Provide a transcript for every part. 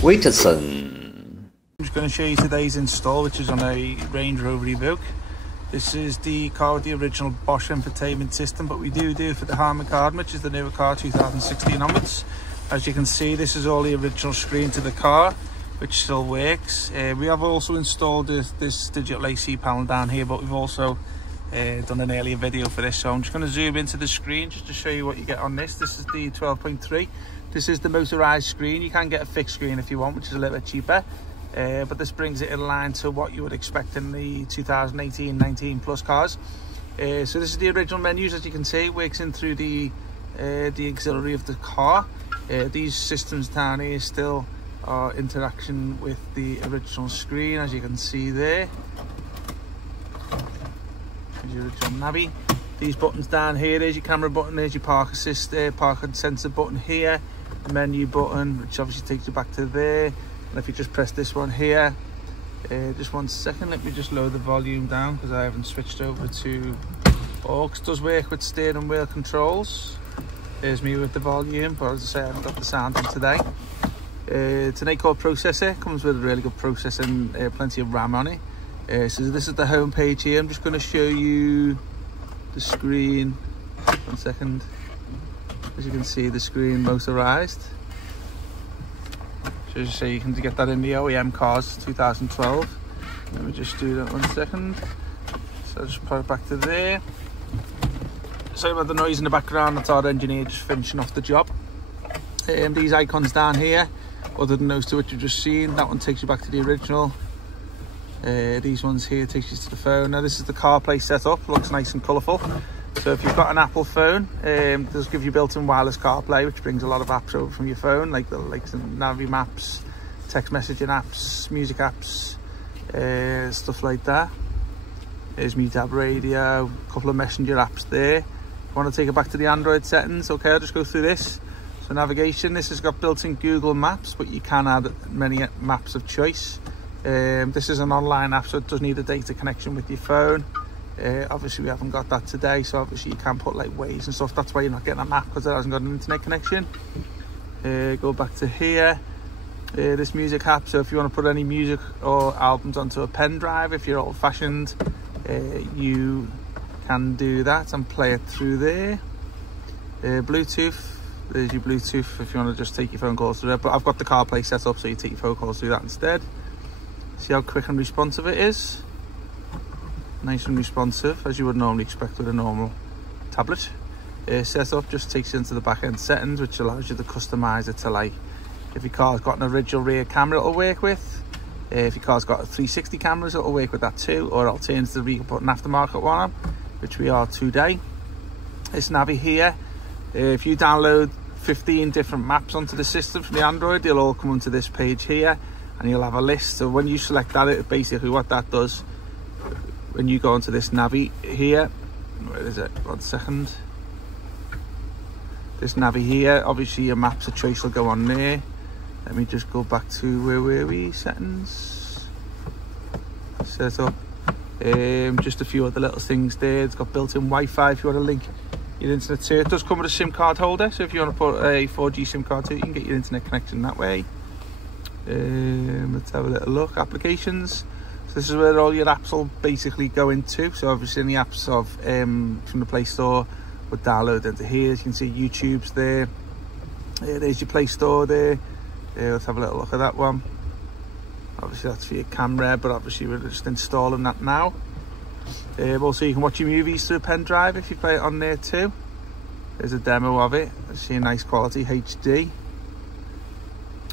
WITSON. I'm just going to show you today's install, which is on a Range Rover Evoque. This is the car with the original BOSCH infotainment system, but we do for the Harman Kardon, which is the newer car 2016 onwards. As you can see, this is all the original screen to the car, which still works. We have also installed this digital AC panel down here, but we've also done an earlier video for this, so I'm just going to zoom into the screen just to show you what you get on this. This is the 12.3. This is the motorized screen. You can get a fixed screen if you want, which is a little bit cheaper, but this brings it in line to what you would expect in the 2018-19 plus cars. So this is the original menus. As you can see, it works in through the auxiliary of the car. These systems down here still are interaction with the original screen, as you can see there. There's your original navi. These buttons down here, there's your camera button, there's your park assist there, park and sensor button here, menu button, which obviously takes you back to there. And if you just press this one here, just 1 second, let me just lower the volume down because I haven't switched over to aux. Does work with steering wheel controls. There's me with the volume, but as I say, I haven't got the sound on today. It's an 8-core processor, comes with a really good processor and plenty of RAM on it. So this is the home page here. I'm just going to show you the screen. 1 second. As you can see, the screen motorized. So you can get that in the OEM cars 2012. Let me just do that 1 second. So I'll just put it back to there. Sorry about the noise in the background, that's our engineer just finishing off the job. These icons down here, other than those two which you've just seen, that one takes you back to the original. These ones here takes you to the phone. Now this is the CarPlay setup, looks nice and colourful. So if you've got an Apple phone, it does give you built-in wireless CarPlay, which brings a lot of apps over from your phone, like some Navi maps, text messaging apps, music apps, stuff like that. There's me tab radio, a couple of messenger apps there. If you want to take it back to the Android settings, okay, I'll just go through this. So navigation, this has got built-in Google Maps, but you can add many maps of choice. This is an online app, so it does need a data connection with your phone. Obviously we haven't got that today, so obviously you can put like Waze and stuff. That's why you're not getting a map, because it hasn't got an internet connection. Go back to here. This music app, so if you want to put any music or albums onto a pen drive, if you're old-fashioned, you can do that and play it through there. Bluetooth, there's your Bluetooth if you want to just take your phone calls through there, but I've got the CarPlay set up so you take your phone calls through that instead. See how quick and responsive it is. Nice and responsive, as you would normally expect with a normal tablet. Setup just takes you into the back end settings, which allows you to customize it to, like, if your car's got an original rear camera, it'll work with. If your car's got 360 cameras, it'll work with that too, or alternatively you can put an aftermarket one on, which we are today. This navi here, if you download 15 different maps onto the system from the Android, they'll all come onto this page here, and you'll have a list. So when you select that, it basically what that does, when you go onto this navi here, where is it? 1 second. This navi here, obviously your maps of choice will go on there. Let me just go back to where were we? Settings, setup. Just a few other little things there. It's got built-in Wi-Fi if you want to link your internet to it. It does come with a SIM card holder, so if you want to put a 4G SIM card to it, you can get your internet connection that way. Let's have a little look. Applications. So this is where all your apps will basically go into. So obviously any apps of from the Play Store would download into here. As you can see, YouTube's there. There's your Play Store there. Let's have a little look at that one. Obviously that's for your camera, but obviously we're just installing that now. Also you can watch your movies through a pen drive if you play it on there too. There's a demo of it. I see a nice quality HD.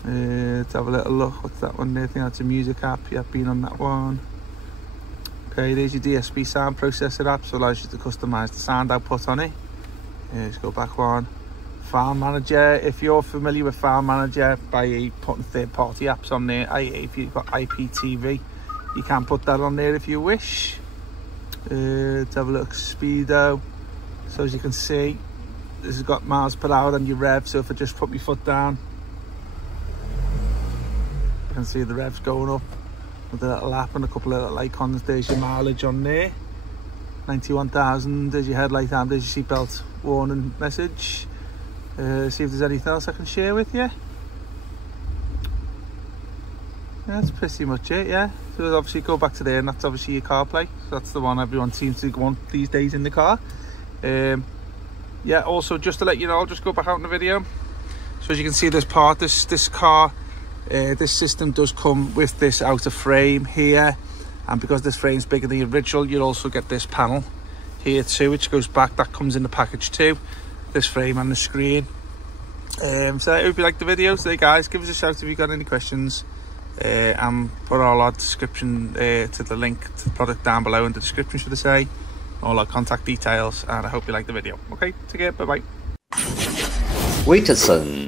Let's have a little look. What's that one there? I think that's a music app. Yeah, I've been on that one. Okay, there's your DSP sound processor app, so it allows you to customize the sound output on it. Let's go back one. File Manager, if you're familiar with File Manager by putting third-party apps on there, if you've got IPTV, you can put that on there if you wish. Let's have a look. Speedo. So as you can see, this has got miles per hour and your rev, so if I just put my foot down, you can see the revs going up with a little app and a couple of little icons. There's your mileage on there, 91,000. There's your headlight and there's your seatbelt warning message. See if there's anything else I can share with you. that's pretty much it, yeah. So obviously go back to there, and that's obviously your CarPlay. So that's the one everyone seems to want these days in the car. Yeah, also just to let you know, I'll just go back out in the video. So as you can see, this system does come with this outer frame here, and because this frame's bigger than the original, you'll also get this panel here too, which goes back. That comes in the package too, this frame and the screen. So I hope you liked the video. So guys, give us a shout if you've got any questions, and put all our description to the link to the product down below in the description, should I say, all our contact details. And I hope you liked the video. Okay, take care, bye bye. WITSON